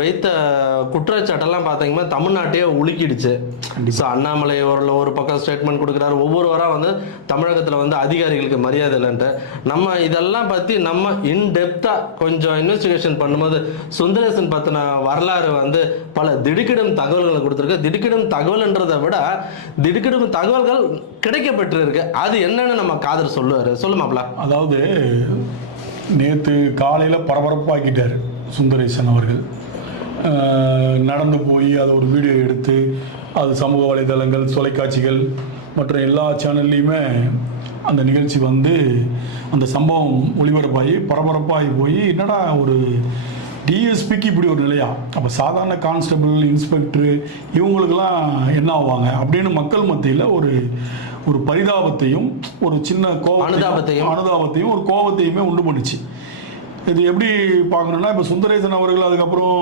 வைத்த குற்றச்சாட்டெல்லாம் பார்த்தீங்கன்னா தமிழ்நாட்டையே உலுக்கிடுச்சு. ஸோ அண்ணாமலை ஒரு ஒரு பக்கம் ஸ்டேட்மெண்ட் கொடுக்குறாரு ஒவ்வொருவராக வந்து தமிழகத்தில் வந்து அதிகாரிகளுக்கு மரியாதை இல்லைன்ட்டு. நம்ம இதெல்லாம் பற்றி நம்ம இன்டெப்த்தாக கொஞ்சம் இன்வெஸ்டிகேஷன் பண்ணும்போது சுந்தரேசன் பற்றின வரலாறு வந்து பல திடுக்கிடும் தகவல்களை கொடுத்துருக்கு. திடுக்கிடும் தகவல்ன்றதை விட திடுக்கிடும் தகவல்கள் கிடைக்கப்பட்டிருக்கு. அது என்னன்னு நம்ம காதர் சொல்லுவார். சொல்லுமாப்ல அதாவது நேற்று காலையில் பரபரப்பாக்கிட்டார் சுந்தரேசன் அவர்கள். நடந்து போய் அதை ஒரு வீடியோ எடுத்து அது சமூக வலைதளங்கள் தொலைக்காட்சிகள் மற்ற எல்லா சேனல்லையுமே அந்த நிகழ்ச்சி வந்து அந்த சம்பவம் ஒளிபரப்பாகி பரபரப்பாகி போய் என்னடா ஒரு டிஎஸ்பிக்கு இப்படி ஒரு நிலையா? அப்போ சாதாரண கான்ஸ்டபிள் இன்ஸ்பெக்டர் இவங்களுக்கெல்லாம் என்ன ஆவாங்க? அப்படின்னு மக்கள் மத்தியில் ஒரு ஒரு பரிதாபத்தையும் ஒரு சின்ன கோபத்தையும் அனுதாபத்தையும். அனுதாபத்தையும் ஒரு கோபத்தையுமே உண்டு பண்ணுச்சு. இது எப்படி பார்க்கணும்னா இப்போ சுந்தரேசன் அவர்கள் அதுக்கப்புறம்